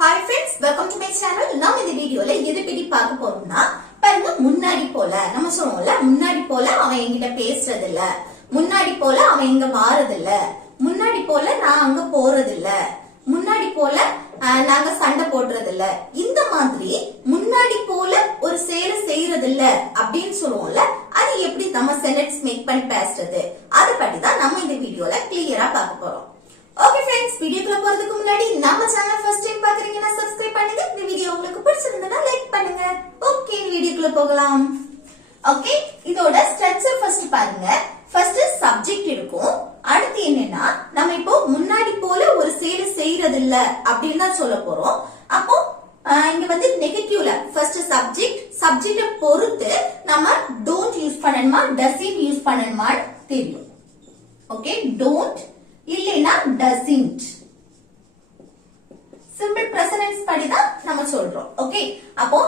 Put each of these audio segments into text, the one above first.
Hi friends, welcome to my channel. நாம இந்த வீடியோல எதை பத்தி பார்க்க போறோம்னா பாருங்க முன்னாடி போல நம்ம சொல்லுவோம்ல முன்னாடி போல அவன் என்கிட்ட பேசுறது இல்ல, முன்னாடி போல அவன் இங்க வாரது இல்ல, முன்னாடி போல நான் அங்க போறது இல்ல, முன்னாடி போல நாங்க சண்டை போடுறது இல்ல, இந்த மாதிரி முன்னாடி போல ஒரு செயலை செய்யறது இல்ல அப்படின்னு சொல்லுவோம்ல, அது எப்படி நம்ம சென்டென்ஸ் மேக் பண்ணி பேசுறது அதை பத்தி தான் நம்ம இந்த வீடியோல கிளியரா பார்க்க போறோம். ஓகே फ्रेंड्स, வீடியோக்குள்ள போறதுக்கு முன்னாடி நம்ம சேனல் ஃபர்ஸ்ட் டைம் பாக்குறீங்கன்னா சப்ஸ்கிரைப் பண்ணுங்க. இந்த வீடியோ உங்களுக்கு பிடிச்சிருந்தா லைக் பண்ணுங்க. ஓகே, வீடியோக்குள்ள போகலாம். ஓகே, இதோட ஸ்ட்ரக்சர் ஃபர்ஸ்ட் பாருங்க. ஃபர்ஸ்ட் சப்ஜெக்ட் இருக்கும். அடுத்து என்னன்னா நம்ம இப்போ முன்னாடி போல ஒரு செயலை செய்யறது இல்ல அப்படின்னு தான் சொல்ல போறோம். அப்போ இங்க வந்து நெகட்டிவ்ல ஃபர்ஸ்ட் சப்ஜெக்ட பொறுத்து நம்ம டோன்ட் யூஸ் பண்ணணுமா டசன்ட் யூஸ் பண்ணணுமா தெரியும். ஓகே, டோன்ட் இல்லைனா doesn't சிம்பிள் பிரசன்ஸ் படி தான் நம்ம சொல்றோம். ஓகே, அப்போ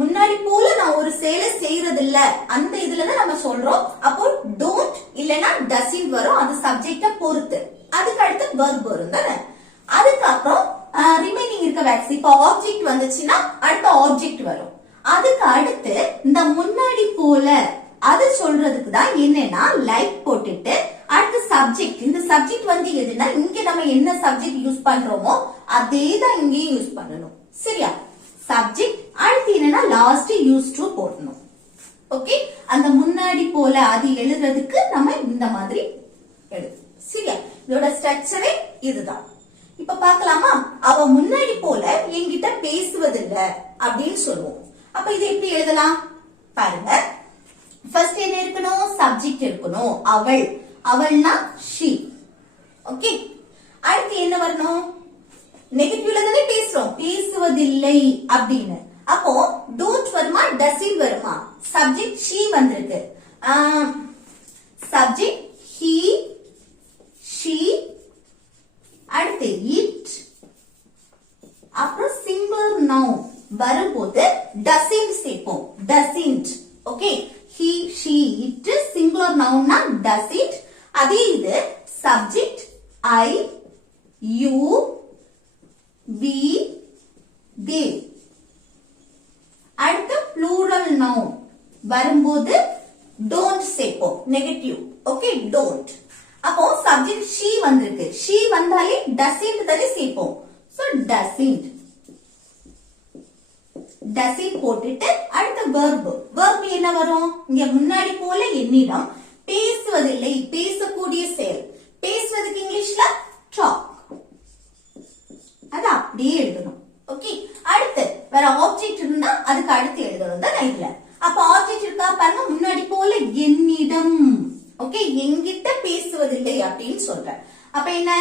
முன்னாடி போல நான் ஒரு செயலை செய்யறது இல்ல அந்த இதுல தான் நம்ம சொல்றோம். அப்போ don't இல்லனா doesn't வரும், அது சப்ஜெக்ட பொறுத்து. அதுக்கு அடுத்து verb வரும் தானே. அதுக்கு அப்புறம் ரிமைனிங் இருக்க வேர்ப்ஸ், இப்போ ஆப்ஜெக்ட் வந்துச்சுன்னா அடுத்த ஆப்ஜெக்ட் வரும். அதுக்கு அடுத்து இந்த முன்னாடி போல அது சொல்றதுக்கு தான் என்னன்னா லைக் போட்டுட்டு அடுத்து சப்ஜெக்ட். இந்த சப்ஜெக்ட் வந்து எதுனா இங்க நம்ம என்ன சப்ஜெக்ட் யூஸ் பண்றோமோ அதே தான் இங்கேயும் யூஸ் பண்ணணும். சரியா? சப்ஜெக்ட் அடுத்து என்னன்னா லாஸ்ட் யூஸ் டு போடணும். ஓகே, அந்த முன்னாடி போல அது எழுதுறதுக்கு நம்ம இந்த மாதிரி எழுது. சரியா? இதோட ஸ்ட்ரக்சரே இதுதான். இப்ப பாக்கலாமா? அவ முன்னாடி போல என்கிட்ட பேசுவதில்ல அப்படின்னு சொல்லுவோம். அப்ப இது எப்படி எழுதலாம் பாருங்க. ஃபர்ஸ்ட் என்ன இருக்கணும்? சப்ஜெக்ட் இருக்கணும். அவள்னா she. ஓகே, அடுத்து என்ன வரணும்? நெகட்டிவ்ல தானே பேசுறோம், பேசுவதில்லை அப்படின்னு. அப்போ don't வருமா doesn't வருமா? சப்ஜெக்ட் she வந்திருக்கு. சப்ஜெக்ட் he she, அடுத்து it, அப்புறம் சிங்குலர் நவுன் வரும்போது doesn't சேர்ப்போம். doesn't. Okay, he she it singular நவுன்னா doesn't. அதே இது subject I you we they. அடுத்து ப்ளூரல் நவுன் வரும்போது don't சேர்ப்போம், நெகட்டிவ். Okay, don't. அப்போ சப்ஜெக்ட் she வந்திருக்கு. she வந்தாலே doesn't தானே சேர்ப்போம். சோ doesn't போட்டுட்டு அடுத்த verb என்ன வரும்? இங்க முன்னாடி போல என்னிடம் பேசுவதில்லை, பேசக்கூடிய செயல். பேசுவதுக்கு இங்கிலீஷ்ல talk. அது அப்படியே எழுதணும். ஓகே, அடுத்து வேற ஆப்ஜெக்ட் இருந்தா அதுக்கு அடுத்து எழுதணும் தான் இதுல. அப்ப ஆப்ஜெக்ட் இருக்கா பாருங்க, முன்னாடி போல என்னிடம். ஓகே, என்கிட்ட பேசுவதில்லை அப்படின்னு சொல்றேன். அப்ப என்ன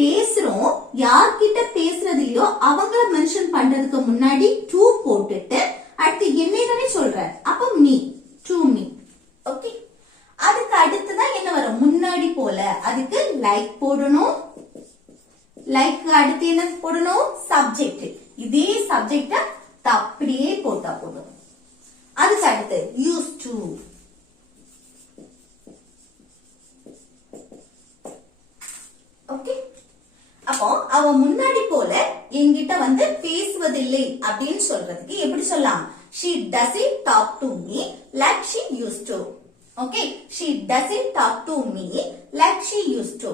பேசுறோம், யார்கிட்ட பேசுறது இல்லையோ அவங்கள மென்ஷன் பண்றதுக்கு முன்னாடி to போட்டுட்டு அடுத்து என்னை தானே சொல்றேன். அப்ப me, to me. ஓகே, அதுக்கு அடுத்துதான் என்ன வரும்? முன்னாடி போல அதுக்கு லைக் போடணும். லைக் அடுத்து என்ன போடணும்? சப்ஜெக்ட். இதே சப்ஜெக்ட அப்படியே போட்டா போதும். அதுக்கு அடுத்து யூஸ் டு. ஓகே, அப்போ அவ முன்னாடி போல என்கிட்ட வந்து பேசுவதில்லை அப்படின்னு சொல்றதுக்கு எப்படி சொல்லலாம்? she doesn't talk to me like she used to. Okay, she doesn't talk to me like she used to.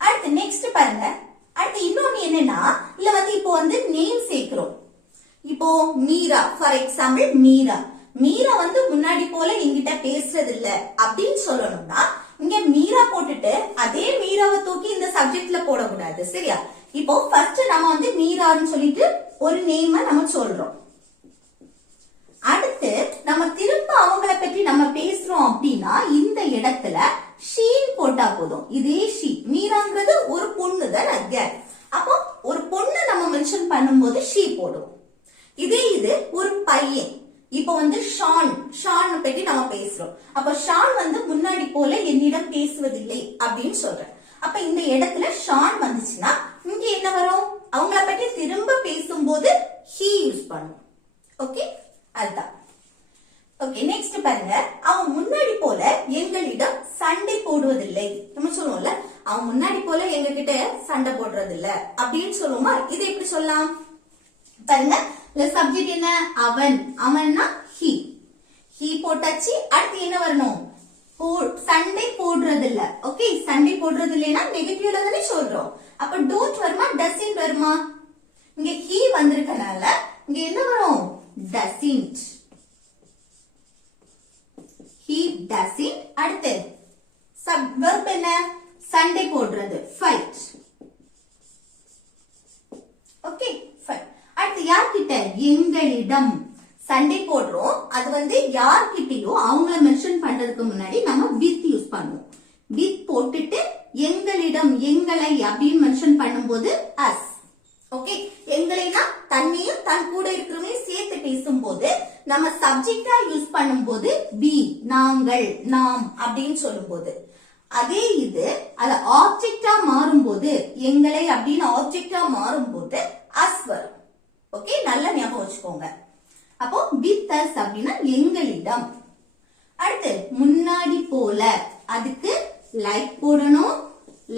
அடுத்து நெக்ஸ்ட் பாருங்க. அடுத்து இன்னொன்னு என்னன்னா இல்ல வந்து இப்போ வந்து நேம் சேர்க்கிறோம். இப்போ மீரா ஃபார் எக்ஸாம்பிள், மீரா வந்து முன்னாடி போல என்கிட்ட பேசுறது இல்ல அப்படின்னு சொல்லணும்னா இங்க மீரா போட்டுட்டு அதே மீராவை தூக்கி இந்த சப்ஜெக்ட்ல போடக்கூடாது. சரியா? இப்போ ஃபர்ஸ்ட் நம்ம வந்து மீரான்னு சொல்லிட்டு ஒரு நேம நம்ம சொல்றோம். அடுத்து நம்ம திரும்ப அவங்கள பற்றி நம்ம பேசுறோம் அப்படின்னா இந்த இடத்துல ஷீன் போட்டா போதும். இதே ஷீ, மீராங்கிறது ஒரு பொண்ணு தானே. அப்போ ஒரு பொண்ணு நம்ம மென்ஷன் பண்ணும்போது ஷீ போடுவோம். இதே இது ஒரு பையன், இப்ப வந்து ஷான் பற்றி நம்ம பேசுறோம். அப்ப ஷான் வந்து முன்னாடி போல என்னிடம் பேசுவதில்லை அப்படின்னு சொல்றேன். அப்ப இந்த இடத்துல ஷான் வந்துச்சுன்னா இங்க என்ன வரும்? அவங்கள பற்றி திரும்ப பேசும்போது he யூஸ் பண்ணும். ஓகே, அதுதான். ஓகே, நெக்ஸ்ட் பாருங்க. அவன் முன்னாடி போல எங்களிடம் சண்டை போடுவதில்லை. நம்ம சொல்லுவோம்ல, அவன் முன்னாடி போல எங்க கிட்ட சண்டை போடுறது இல்ல அப்படின்னு சொல்லுவோமா. இது எப்படி சொல்லலாம் பாருங்க. சப்ஜெக்ட் என்ன? அவன். அவன்னா ஹி. ஹி போட்டாச்சு. அடுத்து என்ன வரணும்? சண்டை போடுறது இல்ல. ஓகே, சண்டை போடுறது இல்லைன்னா நெகட்டிவ்ல தானே சொல்றோம். அப்ப டோன்ட் வருமா டசன்ட் வருமா? இங்க ஹி வந்திருக்கனால இங்க என்ன வரும்? டசன்ட். He doesn't. அடுத்து verb என்ன? சண்டை போடுறது, fight. Okay, fight. அடுத்து யார்கிட்ட? எங்களிடம். சண்டை போடுறோம், அது வந்து யார்கிட்டயோ அவங்கள மென்ஷன் பண்றதுக்கு முன்னாடி நம்ம with யூஸ் பண்ணுவோம். with போட்டுட்டு எங்களிடம், எங்களை அப்படின்னு மென்ஷன் பண்ணும்போது us. ஓகே, எங்களைனா தன்னையும் தன் கூட இருக்கிறவங்களையும் சேர்த்து பேசும்போது நம்ம சப்ஜெக்டா யூஸ் பண்ணும்போது we, நாங்கள், நாம் அப்படின்னு சொல்லும்போது, அதே இது அது ஆப்ஜெக்டா மாறும்போது, எங்களை அப்படின்னு ஆப்ஜெக்டா மாறும்போது us வரும். ஓகே, நல்ல ஞாபகம் வச்சுக்கோங்க. அப்போ with us அப்படின்னா எங்களிடம். அடுத்து முன்னாடி போல, அதுக்கு like போடணும்.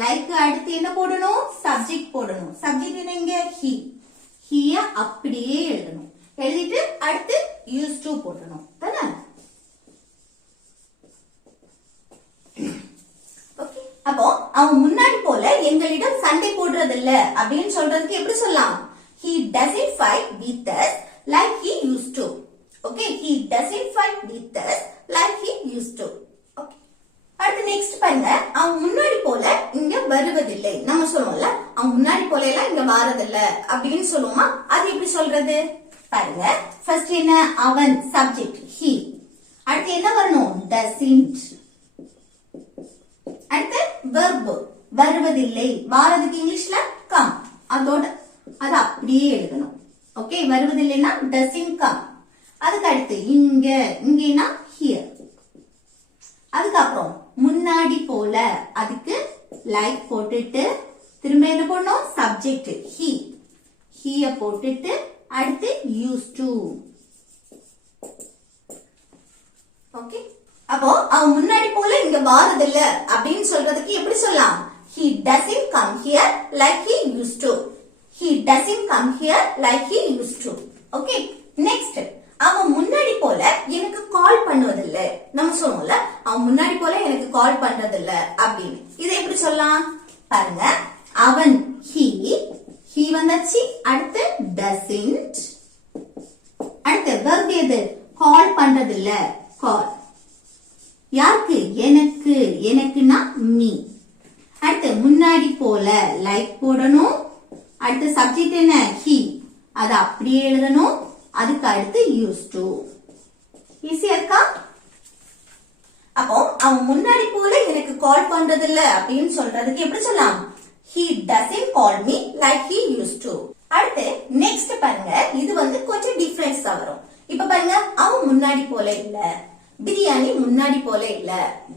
லைக் அடுத்து என்ன போடணும்? சப்ஜெக்ட் போடணும். சப்ஜெக்ட் என்ன? இங்க he. he அப்படியே எழுதணும். எழுதிட்டு அடுத்து used to போடணும் தானே? ஓகே, அப்போ அவன் முன்னாடி போல எங்களிடம் சண்டை போடுறது இல்ல அப்படின்னு சொல்றதுக்கு எப்படி சொல்லலாம்? he doesn't fight with us like he used to. Okay, he doesn't fight with us like he used to. அடுத்து நெக்ஸ்ட் பாருங்க. அவன் முன்னாடி போல இங்க வருவதில்லை. நம்ம சொல்லுவோம்ல, அவன் முன்னாடி போல எல்லாம் இங்க வாரதில்ல அப்படின்னு சொல்லுவோமா. அது எப்படி சொல்றது பாருங்க. ஃபர்ஸ்ட் என்ன? அவன் சப்ஜெக்ட் he. அடுத்து என்ன வரணும்? doesn't. அடுத்து verb வருவதில்லை. வாரதுக்கு இங்கிலீஷ்ல come. அதோட அது அப்படியே எழுதணும். ஓகே, வருவதில்லைன்னா doesn't come. அதுக்கு அடுத்து இங்க, இங்கேனா here. அதுக்கப்புறம் முன்னாடி போல, அதுக்கு லைக் போட்டுட்டு திரும்ப என்ன போடணும்? Subject he. he போட்டுட்டு அடுத்து used to. ஓகே, அப்போ அவன் முன்னாடி போல இங்க வாரதில்ல அப்படின்னு சொல்றதுக்கு எப்படி சொல்லலாம்? he doesn't come here like he used to. he doesn't come here like he used to. Okay, next. அவன் முன்னாடி போல எனக்கு கால் பண்ணுவதில்லை. நம்ம சொல்லுவோம்ல, அவன் முன்னாடி போல எனக்கு கால் பண்றதில்ல அப்படின்னு. இதை எப்படி சொல்லலாம் பாருங்க. அவன் he. he வந்தாச்சு. அடுத்து doesn't. அடுத்து verb எது? கால் பண்றதில்ல, கால். யாருக்கு? எனக்கு. எனக்குன்னா me. அடுத்து முன்னாடி போல லைக் போடணும். அடுத்து சப்ஜெக்ட் என்ன? he. அது அப்படியே எழுதணும். அதுக்கு அடுத்து used to. ஈஸியா இருக்கா? அப்போ அவன் முன்னாடி போல எனக்கு கால் பண்றது இல்ல அப்படின்னு சொல்றதுக்கு எப்படி சொல்லலாம்? he doesn't call me like he used to. அடுத்து நெக்ஸ்ட் பாருங்க. இது வந்து கொஞ்சம் டிஃபரன்ஸ் தான் வரும். இப்ப பாருங்க, அவன் முன்னாடி போல இல்ல. பிரியாணி முன்னாடி போல இல்ல.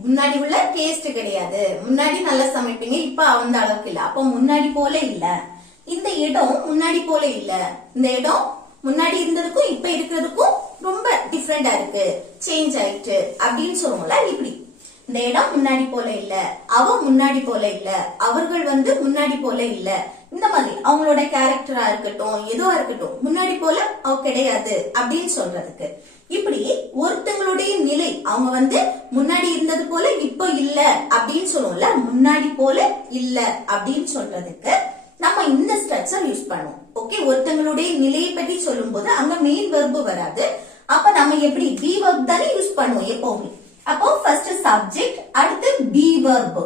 முன்னாடி உள்ள டேஸ்ட் கிடையாது. முன்னாடி நல்லா சமைப்பீங்க, இப்ப அந்த அளவுக்கு இல்ல. அப்போ முன்னாடி போல இல்ல. இந்த இடம் முன்னாடி போல இல்ல. இந்த இடம் முன்னாடி இருந்ததுக்கும் இப்ப இருக்கிறதுக்கும் ரொம்ப டிஃபரெண்டா இருக்கு, சேஞ்ச் ஆயிட்டு அப்படின்னு சொல்லுவோம்ல. இப்படி இந்த இடம் முன்னாடி போல இல்ல, அவன் முன்னாடி போல இல்ல, அவர்கள் வந்து முன்னாடி போல இல்ல. இந்த மாதிரி அவங்களோட கேரக்டரா இருக்கட்டும், எதுவா இருக்கட்டும், முன்னாடி போல அவ கிடையாது அப்படின்னு சொல்றதுக்கு. இப்படி ஒருத்தங்களுடைய நிலை, அவங்க வந்து முன்னாடி இருந்தது போல இப்ப இல்ல அப்படின்னு சொல்லுவோம்ல. முன்னாடி போல இல்ல அப்படின்னு சொல்றதுக்கு நம்ம இந்த ஸ்ட்ரக்சர் யூஸ் பண்ணுவோம். ஓகே, ஒருத்தங்களுடைய நிலையை பற்றி சொல்லும் போது அங்க மெயின் வெர்பு வராது. அப்ப நம்ம எப்படி பி வெர்ப் தானே யூஸ் பண்ணுவோம் எப்பவுமே. அப்போ ஃபர்ஸ்ட் சப்ஜெக்ட், அடுத்து பி வெர்ப்,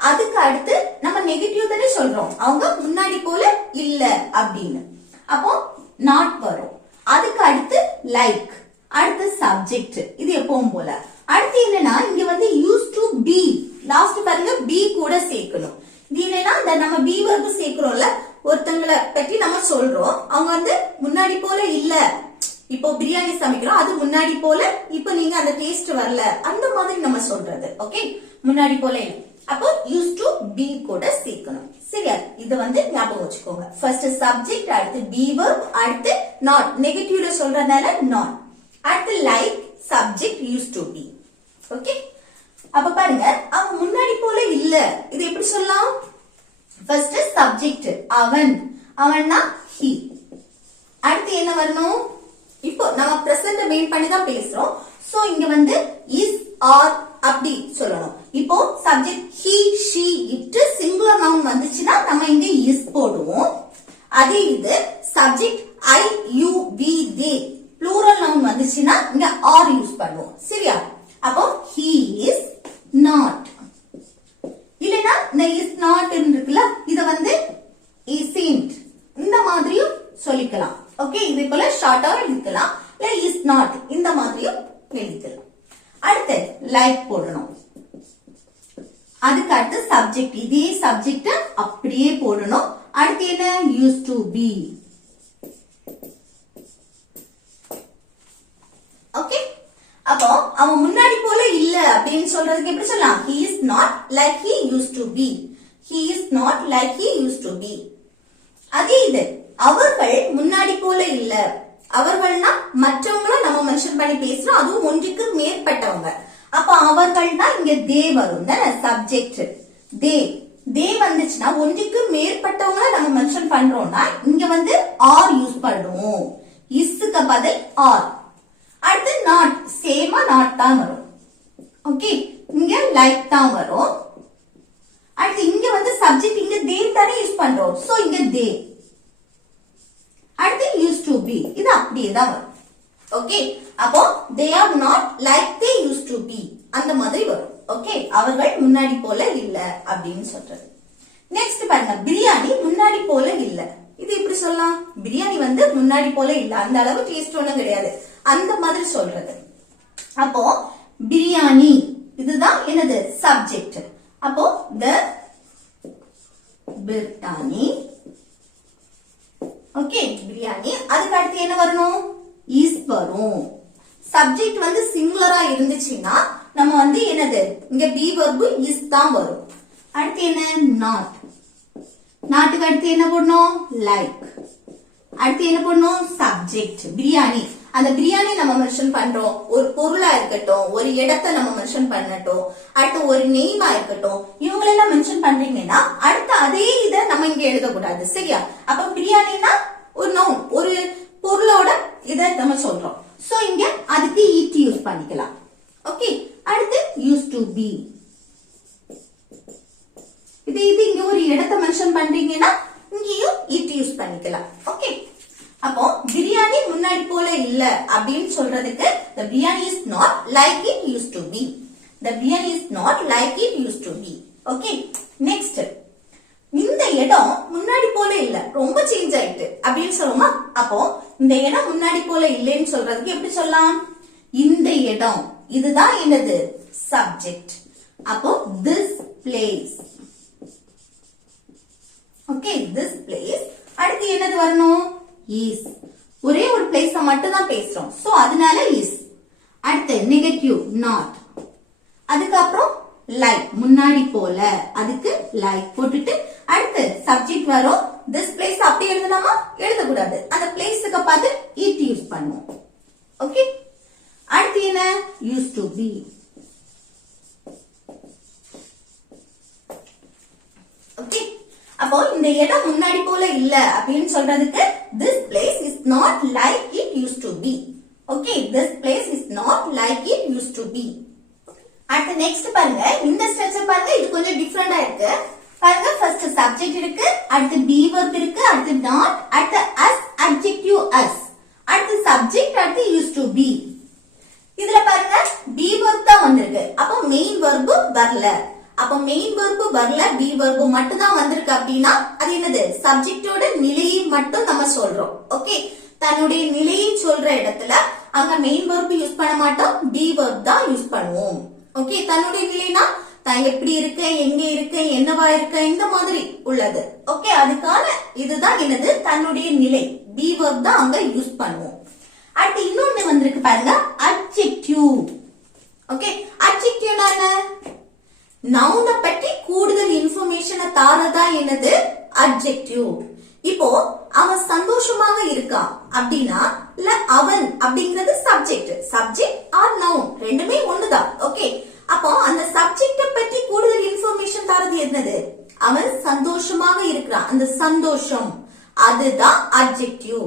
அதுக்கு அடுத்து நம்ம நெகட்டிவ் தானே சொல்றோம், அவங்க முன்னாடி போல இல்ல அப்படின்னு. அப்போ நாட் வரும். அதுக்கு அடுத்து லைக், அடுத்து சப்ஜெக்ட். இது எப்பவும் போல. அடுத்து என்னன்னா இங்க வந்து யூஸ் டு பி, லாஸ்ட் பாருங்க பி கூட சேர்க்கணும். இது என்னன்னா இந்த நம்ம பி வெர்ப் சேர்க்கிறோம்ல, ஒருத்தங்களை பற்றி நம்ம சொல்றோம், அவங்க வந்து முன்னாடி போல இல்ல. இப்போ பிரியாணி சமைக்கிறோம், அது முன்னாடி போல இப்ப நீங்க அந்த டேஸ்ட் வரல, அந்த மாதிரி நம்ம சொல்றது. ஓகே, முன்னாடி போல இல்ல. அப்போ யூஸ் டு பி கூட சேர்க்கணும். சரியா? இது வந்து ஞாபகம் வச்சுக்கோங்க. ஃபர்ஸ்ட் சப்ஜெக்ட், அடுத்து பி வெர்ப், அடுத்து நாட், நெகட்டிவ்ல சொல்றதுனால நாட், அடுத்து like, subject use to be. Okay, அப்ப பாருங்க அவன் முன்னாடி போல இல்ல, இது எப்படி சொல்லலாம்? ஃபர்ஸ்ட் சப்ஜெக்ட் அவன், அவன்னா he. அடுத்து என்ன வரணும்? இப்போ நம்ம பிரசன்ட் மெயின் பண்ணி தான் பேசுறோம். சோ இங்க வந்து is or அப்படி சொல்லணும். இப்போ subject he she it singular noun வந்துச்சுன்னா நம்ம இங்க is போடுவோம். அதே இது subject I you we they plural noun வந்துச்சுன்னா இங்க are யூஸ் பண்ணுவோம். சரியா? அப்போ he is not. இல்லனா இந்த is not இருக்குல்ல, இத வந்து isn't இந்த மாதிரியும் சொல்லிக்கலாம். ஓகே, இதே போல ஷார்ட்டா எழுதிக்கலாம். இல்ல is not இந்த மாதிரியும் எழுதிக்கலாம். அடுத்து லைக் போடணும். அதுக்கு அடுத்து சப்ஜெக்ட், இதே சப்ஜெக்ட் அப்படியே போடணும். அடுத்து என்ன? used to be. ஓகே, அப்போ அவன் முன்னாடி போல இல்ல அப்படின்னு சொல்றதுக்கு எப்படி சொல்லலாம்? he is not like he used to be. he is not like he used to be. அதே இது அவர்கள் முன்னாடி போல இல்ல. அவர்கள்னா மற்றவங்கள நம்ம மென்ஷன் பண்ணி பேசுறோம், அதுவும் ஒன்றுக்கு மேற்பட்டவங்க. அப்ப அவர்கள்னா இங்க தே வரும் தானே சப்ஜெக்ட். தே வந்துச்சுன்னா ஒன்றுக்கு மேற்பட்டவங்கள நம்ம மென்ஷன் பண்றோம்னா இங்க வந்து ஆர் யூஸ் பண்ணுவோம். இஸ்க்கு பதில் ஆர். அடுத்து நாட், சேமா நாட் தான் வரும். ஓகே, இங்க லைக் தான் வரும். அடுத்து இங்க வந்து சப்ஜெக்ட் இங்க தே தானே யூஸ் பண்றோம், சோ இங்க தே. அடுத்து used to be, இது அப்படியே தான் வரும். ஓகே, அப்போ they are not like they used to be அந்த மாதிரி வரும். ஓகே, அவர்கள் முன்னாடி போல இல்ல அப்படின்னு சொல்றது. நெக்ஸ்ட் பாருங்க, பிரியாணி முன்னாடி போல இல்ல. இது எப்படி சொல்லலாம்? பிரியாணி வந்து முன்னாடி போல இல்ல, அந்த அளவு டேஸ்ட் ஒண்ணும் கிடையாது, அந்த மாதிரி சொல்றது. அப்போ பிரியாணி இதுதான் என்னது? சப்ஜெக்ட். அப்போ the biryani. ஓகே, பிரியாணி. அதுக்கு அடுத்து என்ன வரணும்? is வரும். சப்ஜெக்ட் வந்து சிங்குலரா இருந்துச்சுன்னா நம்ம வந்து என்னது? இங்க be verb is தான் வரும். அடுத்து என்ன? not. நாட்டுக்கு அடுத்து என்ன போடணும்? like. அடுத்து என்ன போடணும்? சப்ஜெக்ட் பிரியாணி. அந்த பிரியாணி நம்ம மென்ஷன் பண்றோம், ஒரு பொருளா இருக்கட்டும், ஒரு இடத்தை நம்ம மென்ஷன் பண்ணட்டும், அடுத்து ஒரு நெய்மா இருக்கட்டும், இவங்களெல்லாம் மென்ஷன் பண்றீங்கன்னா அடுத்து அதே இதை நம்ம இங்க எழுதக்கூடாது. சரியா? அப்ப பிரியாணினா ஒரு நவுன், ஒரு பொருளோட இதை நம்ம சொல்றோம். சோ இங்க அதுக்கு ஈட் யூஸ் பண்ணிக்கலாம். ஓகே, அடுத்து used to be. இது இங்க ஒரு இடத்தை மென்ஷன் பண்றீங்கன்னா இங்கேயும் ஈட் யூஸ் பண்ணிக்கலாம். ஓகே, அப்போ பிரியாணி முன்னாடி போல இல்ல அப்படின்னு சொல்றதுக்கு the biryani is not like it used to be. the biryani is not like it used to be. Okay, next இந்த இடம் முன்னாடி போல இல்ல, ரொம்ப சேஞ்ச் ஆயிட்டு அப்படின்னு சொல்லுமா? அப்போ இந்த இடம் முன்னாடி போல இல்லைன்னு சொல்றதுக்கு எப்படி சொல்லலாம்? இந்த இடம், இதுதான் என்னது? சப்ஜெக்ட். அப்போ this place. Okay, this place. அடுத்து என்னது வரணும்? is. ஒரே ஒரு பிளேஸ் மட்டும் தான் பேசுறோம், சோ அதனால is. அடுத்து நெகட்டிவ் not. அதுக்கப்புறம் like முன்னாடி போல, அதுக்கு like போட்டுட்டு அடுத்து சப்ஜெக்ட் வரும். this place அப்படி எழுதலாமா? எழுதக்கூடாது, அந்த பிளேஸுக்கு பார்த்து it யூஸ் பண்ணுவோம். ஓகே, அடுத்து என்ன? used to be. ஓகே, அப்போ இந்த இடம் முன்னாடி போல இல்ல அப்படின்னு சொல்றதுக்கு this place is not like it used to be. Okay, this place is not like it used to be. அடுத்து நெக்ஸ்ட் பாருங்க, இந்த ஸ்ட்ரக்சர் பாருங்க, இது கொஞ்சம் டிஃபரெண்டா இருக்கு. பாருங்க, ஃபர்ஸ்ட் சப்ஜெக்ட் இருக்கு, அடுத்து be verb இருக்கு, அடுத்து not, அடுத்து as adjective as, அடுத்து சப்ஜெக்ட், அடுத்து used to be. இதுல பாருங்க be verb தான் வந்திருக்கு, அப்ப மெயின் verb வரல. அப்ப மெயின் verb வரல, be verb மட்டும் தான் வந்திருக்கு அப்படின்னா அது என்னது? சப்ஜெக்டோட நிலையை மட்டும் நம்ம சொல்றோம். ஓகே, தன்னுடைய நிலையை சொல்ற இடத்துல அங்க மெயின் verb யூஸ் பண்ண மாட்டோம், be verb தான் யூஸ் பண்ணுவோம். ஓகே, தன்னுடைய நிலைனா தான் எப்படி இருக்க, எங்க இருக்க, என்னவா இருக்க, இந்த மாதிரி உள்ளது. ஓகே, அதுக்கான இதுதான் என்னது? தன்னுடைய நிலை. be verb தான் அங்க யூஸ் பண்ணுவோம். அடுத்து இன்னொன்னு வந்திருக்கு பாருங்க, adjective. ஓகே, adjectiveனா என்ன? நவுன பற்றி கூடுதல் இன்ஃபர்மேஷனை தாரதா என்னது? adjective. இப்போ அவன் சந்தோஷமாக இருக்கான் அப்படின்னா இல்ல அவன் அப்படிங்கிறது சப்ஜெக்ட். சப்ஜெக்ட் ஆர் நவுன் ரெண்டுமே ஒண்ணுதான். ஓகே, அப்போ அந்த சப்ஜெக்ட பற்றி கூடுதல் இன்ஃபர்மேஷன் தரது என்னது? அவன் சந்தோஷமாக இருக்கிறான், அந்த சந்தோஷம், அதுதான் அட்ஜெக்டிவ்.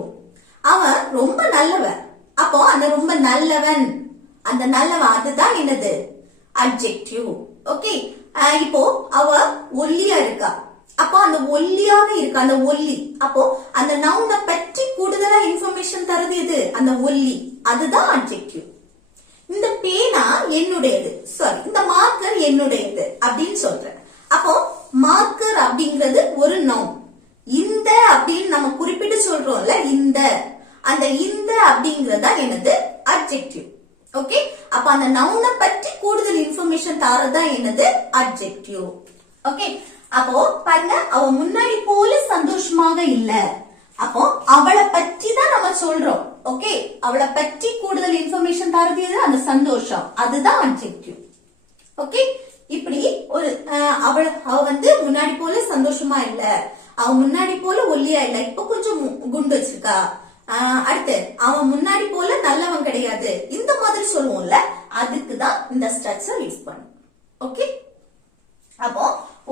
அவன் ரொம்ப நல்லவன், அப்போ அந்த ரொம்ப நல்லவன், அந்த நல்லவன், அதுதான் என்னது? அட்ஜெக்டிவ். ஓகே. இப்போ அவ ஒல்லியா இருக்கா, அப்போ அந்த ஒல்லியாக இருக்கா, அந்த ஒல்லி, அப்போ அந்த நவுனை பற்றி கூடுதலா இன்ஃபர்மேஷன் தரது எது? அந்த ஒல்லி, அதுதான் அட்ஜெக்டிவ். இந்த பேனா என்னுடையது, சாரி இந்த மார்க்கர் என்னுடையது அப்படின்னு சொல்றேன். அப்போ மார்க்கர் அப்படிங்கிறது ஒரு நவுன். இந்த அப்படின்னு நம்ம குறிப்பிட்டு சொல்றோம்ல, இந்த, அந்த இந்த அப்படிங்கறதா என்னது? அட்ஜெக்டிவ். ஓகே. அப்ப அந்த நவுனை பற்றி கூடுதல் இன்ஃபர்மேஷன் தாரதா என்னது? அட்ஜெக்டிவ். ஓகே. அப்போ பாருங்க, அவ முன்னாடி போல சந்தோஷமாக இல்ல, அப்போ அவளை பற்றி தான் நம்ம சொல்றோம். ஓகே. அவளை பற்றி கூடுதல் இன்ஃபர்மேஷன் தரது எது? அந்த சந்தோஷம், அதுதான் அட்ஜெக்டிவ். ஓகே. இப்படி ஒரு அவ வந்து முன்னாடி போல சந்தோஷமா இல்ல, அவ முன்னாடி போல ஒல்லியா இல்ல, இப்ப கொஞ்சம் குண்டு வச்சிருக்கா, அடுத்து அவன் முன்னாடி போல நல்லவன் கிடையாது, இந்த மாதிரி சொல்லுவோம்ல, அதுக்குதான் இந்த ஸ்ட்ரக்சர் யூஸ் பண்ணும். ஓகே. அப்போ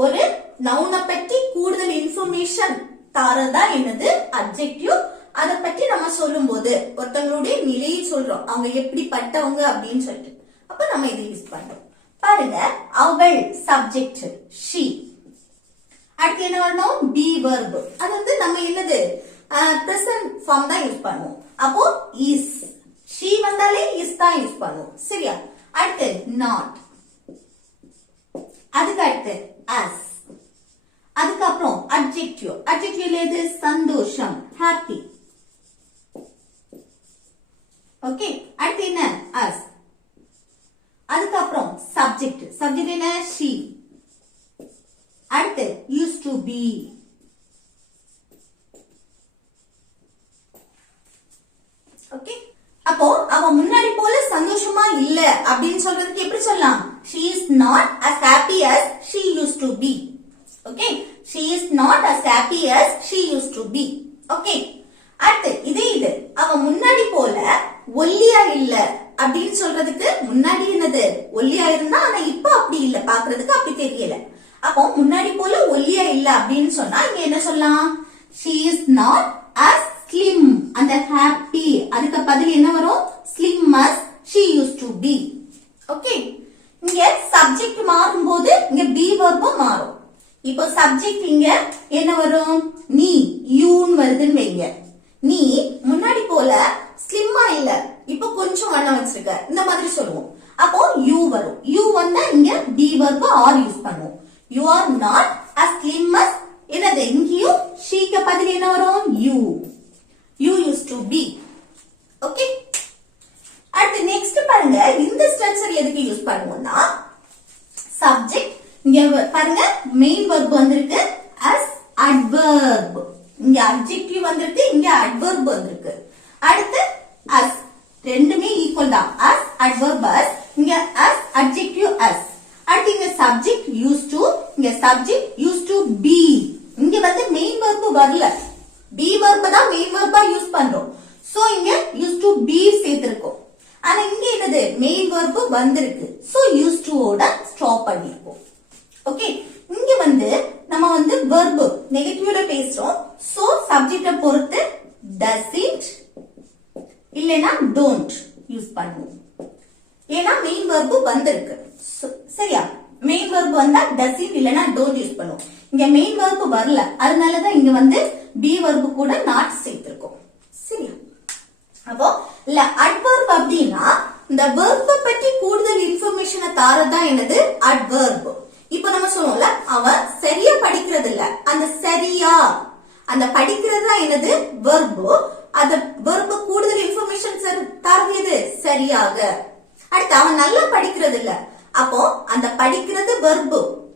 ஒரு நவுனை பற்றி கூடுதல் இன்ஃபர்மேஷன் தாரதா என்னது? அட்ஜெக்டிவ். அத பற்றி நம்ம சொல்லும் போது ஒருத்தவங்களுடைய நிலையை சொல்றோம், அவங்க எப்படிப்பட்டவங்க அப்படின்னு சொல்லிட்டு, அப்ப நம்ம இதை யூஸ் பண்றோம். பாருங்க, அவள் சப்ஜெக்ட், she. அடுத்து என்ன வரணும்? be verb. அது வந்து நம்ம என்னது? present form தான் யூஸ் பண்ணுவோம். அப்போ is, she வந்தாலே is தான் யூஸ் பண்ணுவோம். சரியா? அடுத்து not, அதுக்கு அடுத்து as, அதுக்கப்புறம் adjective. adjective எது? சந்தோஷம், happy. ஓகே. அடுத்து என்ன? as. அதுக்கப்புறம் subject. subject என்ன? she. அடுத்து used to be. ஓகே. அப்போ அவ முன்னாடி போல சந்தோஷமா இல்ல அப்படின்னு சொல்றதுக்கு எப்படி சொல்லலாம்? she is not as happy as she used to be. Okay. she is not as happy as she used to be. Okay. அடுத்து இது அவ முன்னாடி போல ஒல்லியா இல்ல அப்படின்னு சொல்றதுக்கு முன்னாடி என்னது? ஒல்லியா இருந்தா, ஆனா இப்ப அப்படி இல்ல, பாக்குறதுக்கு அப்படி தெரியல. அப்போ முன்னாடி போல ஒல்லியா இல்ல அப்படின்னு சொன்னா இங்க என்ன சொல்லலாம்? she is not as slim and happy. அதுக்கு பதில் என்ன வரும்? slim as she used to be. Okay. இங்க சப்ஜெக்ட் மாறும் போது இங்க be verb மாறும். இப்போ சப்ஜெக்ட் இங்க என்ன வரும்? நீ, யூன்னு வருதுன்னு வைங்க. நீ முன்னாடி போல ஸ்லிம்மா இல்ல, இப்ப கொஞ்சம் வண்ணம் வச்சிருக்க, இந்த மாதிரி சொல்லுவோம். அப்போ யூ வரும். யூ வந்தா இங்க be verb ஆர் யூஸ் பண்ணுவோம். you are not as slim as, என்னது? இங்கேயும் ஷீக்கு பதில் என்ன வரும்? you. you used to be. Okay. அடுத்து நெக்ஸ்ட் பாருங்க, இந்த ஸ்ட்ரக்சர் எதுக்கு யூஸ் பண்ணுவோம்னா, சப்ஜெக்ட் இங்க பாருங்க மெயின் வெர்ப் வந்திருக்கு as adverb, இங்க adjective வந்திருக்கு, இங்க adverb வந்திருக்கு. அடுத்து as, ரெண்டுமே ஈக்குவல் தான். as adverb as, இங்க as adjective as. அடுத்து இங்க subject used to, இங்க subject used to be. இங்க வந்து மெயின் வெர்ப் வரல, be verb தான் மெயின் வெர்பா யூஸ் பண்றோம். சோ இங்க used to be சேர்த்திருக்கோம். ஆனா இங்க என்னது? மெயின் வெர்ப் வந்திருக்கு. சோ used to ஓட ஸ்டாப் பண்ணிருக்கோம். ஓகே. இங்க வந்து நம்ம வந்து verb நெகட்டிவ்ல பேசுறோம். சோ சப்ஜெக்ட பொறுத்து doesn't இல்லனா don't யூஸ் பண்ணுவோம். ஏன்னா மெயின் வெர்ப் வந்திருக்கு. சரியா? மெயின் வெர்ப் வந்தா doesn't இல்லனா don't யூஸ் பண்ணுவோம். இங்க மெயின் வெர்ப் வரல, அதனால தான் இங்க வந்து be verb கூட not சேர்த்திருக்கோம். சரியா? அப்போ இல்ல adverb அப்படினா இந்த verb பத்தி கூடுதல் இன்ஃபர்மேஷனை தாரதா என்னது? adverb. இப்போ நம்ம சொல்லுவோம்ல, அவ சரியா படிக்கிறது இல்ல, அந்த சரியா, அந்த படிக்கிறதா என்னது? verb. அந்த verb கூடுதல் இன்ஃபர்மேஷன் தரது எது? சரியாக. அடுத்து அவன் நல்லா படிக்கிறது இல்ல, அப்போ அந்த படிக்கிறது verb,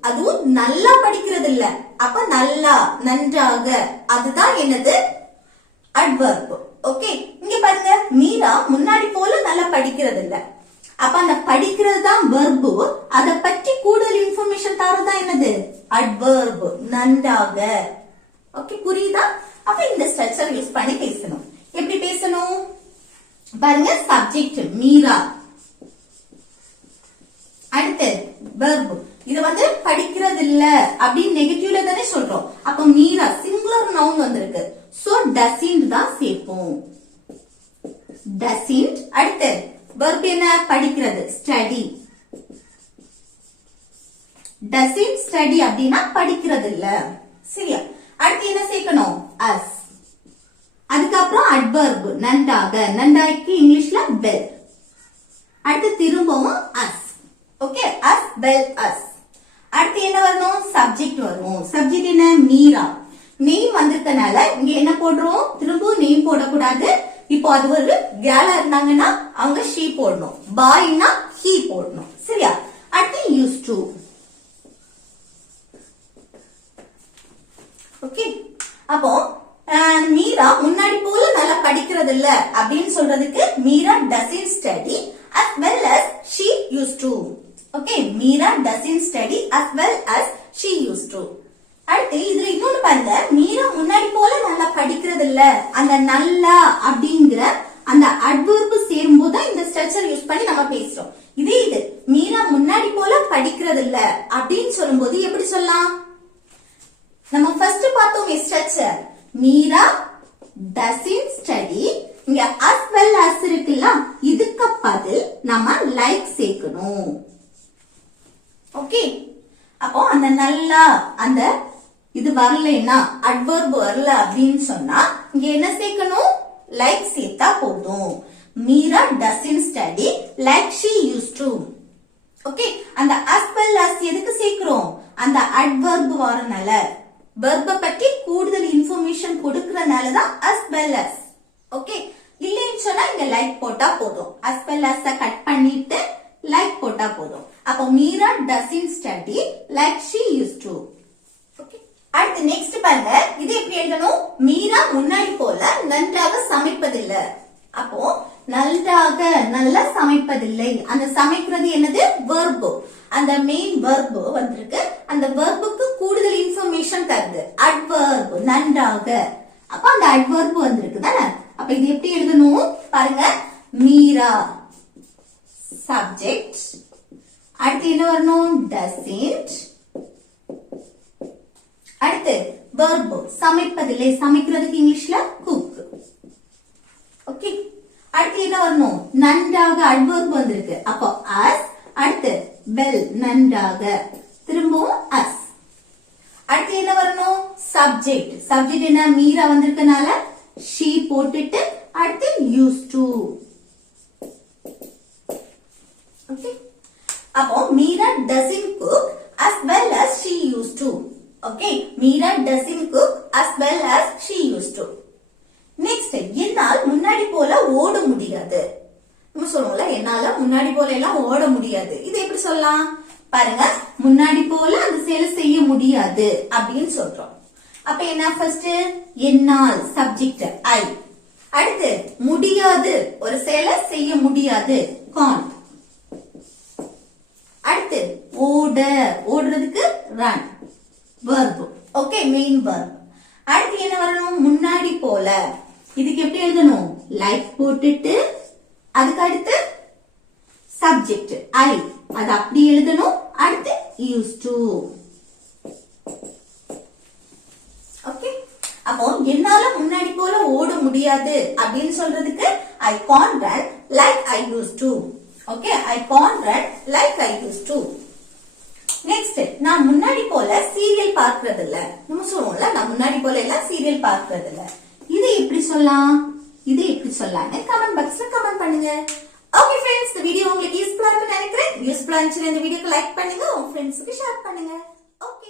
அதுவும் நல்லா படிக்கிறது இல்ல, அப்ப நல்லா, நன்றாக, அதுதான் என்னது? adverb. ஓகே. இங்க பாருங்க, மீரா முன்னாடி போல நல்லா படிக்கிறது இல்ல, அப்ப அந்த படிக்கிறது தான் verb, அத பற்றி கூடுதல் இன்ஃபர்மேஷன் தரதா என்னது? adverb, நன்றாக. ஓகே, புரியுதா? அப்ப இந்த ஸ்ட்ரக்சர் யூஸ் பண்ணி பேசணும். எப்படி பேசணும் பாருங்க, சப்ஜெக்ட் மீரா, அடுத்து verb. இது வந்து படிக்கிறது இல்ல அப்படின்னு நெகட்டிவ்ல தானே சொல்றோம். அப்ப மீரா சிங்குலர் நவுன் வந்திருக்கு. சோ doesn't தான் சேர்ப்போம். doesn't. அடுத்து verb என்ன? படிக்கிறது. study. doesn't study அப்படின்னா படிக்கிறது இல்ல. சரியா? அடுத்து என்ன சேர்க்கணும்? us. அதுக்கப்புறம் adverb நன்றாக. நன்றாய்க்கு இங்கிலீஷ்ல well. அடுத்து திரும்பவும் us. Okay, us well us. அடுத்து என்ன வரணும்? சப்ஜெக்ட் வரும். சப்ஜெக்ட் என்ன? மீரா. நேம் வந்திருக்கனால இங்க என்ன போடுறோம்? திரும்ப நேம் போடக்கூடாது. இப்போ அது ஒரு கேர்ளா இருந்தாங்கன்னா அவங்க she போடணும். பாய்னா he போடணும். சரியா? அடுத்து used to. ஓகே, அப்போ மீரா முன்னாடி போல நல்லா படிக்கிறது இல்ல அப்படின்னு சொல்றதுக்கு Meera doesn't study as well as she used to. Okay, Meera doesn't study as well as she used to. அடுத்து இதுல இன்னொன்னு பாருங்க, மீரா முன்னாடி போல நல்லா படிக்கிறது இல்ல. அந்த நல்லா அப்படிங்கிற அந்த adverb சேரும்போது தான் இந்த ஸ்ட்ரக்சர் யூஸ் பண்ணி நம்ம பேசுறோம். இதே இது மீரா முன்னாடி போல படிக்கிறது இல்ல அப்படின்னு சொல்லும்போது எப்படி சொல்லலாம்? நம்ம ஃபர்ஸ்ட் பார்த்தோம் ஸ்ட்ரக்சர். Meera doesn't study. இங்க as well as இருக்குல்ல, இதுக்கு பதில் நம்ம like சேர்க்கணும். ஓகே, அப்போ அந்த நல்லா அந்த இது வரலைன்னா adverb வரல அப்படின்னு சொன்னா இங்க என்ன சேர்க்கணும்? like சேர்த்தா போதும். Meera doesn't study like she used to. Okay, அந்த as well as எதுக்கு சேர்க்கிறோம்? அந்த adverb வரனால, verb பத்தி கூடுதல் இன்ஃபர்மேஷன் கொடுக்கறனால தான் as well as. ஓகே, இல்லைன்னு சொன்னா இங்க like போட்டா போதும். as well as கட் பண்ணிட்டு like போட்டா போதும். அப்போ Meera doesn't study like she used to. Okay, அடுத்து நெக்ஸ்ட் பாருங்க, இது எப்படி எழுதணும்? மீரா முன்னாடி போல நன்றாக சமைப்பதில்லை. அப்போ நன்றாக நல்லா சமைப்பதில்லை. அந்த சமைக்கிறது என்னது? verb. அந்த மெயின் verb வந்திருக்கு. அந்த verb-க்கு கூடுதல் இன்ஃபர்மேஷன் தருது. adverb நன்றாக. அப்ப அந்த adverb வந்திருக்கு தானே? அப்ப இது எப்படி எழுதணும் பாருங்க, மீரா சப்ஜெக்ட். அடுத்து என்ன வரணும்? doesn't. அடுத்து verb சமைப்பதில்லை. சமைக்கிறதுக்கு இங்கிலீஷ்ல cook. ஓகே, அடுத்து என்ன வரணும்? நன்றாக adverb வந்திருக்கு. அப்போ as. அடுத்து well நன்றாக. திரும்பவும் as. அடுத்து என்ன வரணும்? சப்ஜெக்ட். சப்ஜெக்ட் என்ன? மீரா வந்திருக்கனால she போட்டுட்டு அடுத்து used to. ஓகே, அப்போ Meera doesn't cook as well as she used to. Okay, Meera doesn't cook as well as she used to. Next, என்னால் முன்னாடி போல ஓட முடியாது. நம்ம சொல்லுவோம்ல, என்னால முன்னாடி போல எல்லாம் ஓட முடியாது. இது எப்படி சொல்லலாம் பாருங்க, முன்னாடி போல அந்த செயலை செய்ய முடியாது அப்படின்னு சொல்றோம். அப்ப என்ன? ஃபர்ஸ்ட் என்னால் சப்ஜெக்ட் I. அடுத்து முடியாது, ஒரு செயலை செய்ய முடியாது can't. அடுத்து ஓட, ஓடுறதுக்கு run verb. Okay, main verb. அடுத்து என்ன வரணும்? முன்னாடி போல. இதுக்கு எப்படி எழுதணும்? like போட்டுட்டு அதுக்கு அடுத்து சப்ஜெக்ட் I. அது அப்படி எழுதணும். அடுத்து used to. ஓகே, அப்போ என்னால முன்னாடி போல ஓட முடியாது அப்படின்னு சொல்றதுக்கு I can't run like I used to. Okay, I can't run like I used to. Next, நான் முன்னாடி போல சீரியல் பார்க்கிறது இல்ல. நம்ம சொல்லுவோம்ல, நான் முன்னாடி போல எல்லாம் சீரியல் பார்க்கிறது இல்ல. இது எப்படி சொல்லலாம்? இது எப்படி சொல்லலாம்னு கமெண்ட் பாக்ஸ்ல கமெண்ட் பண்ணுங்க. ஓகே फ्रेंड्स, இந்த வீடியோ உங்களுக்கு யூஸ்ஃபுல்லா இருக்கும்னு நினைக்கிறேன். யூஸ்ஃபுல்லா இருந்துச்சுன்னா இந்த வீடியோக்கு லைக் பண்ணுங்க, உங்க ஃப்ரெண்ட்ஸ்க்கு ஷேர் பண்ணுங்க. ஓகே,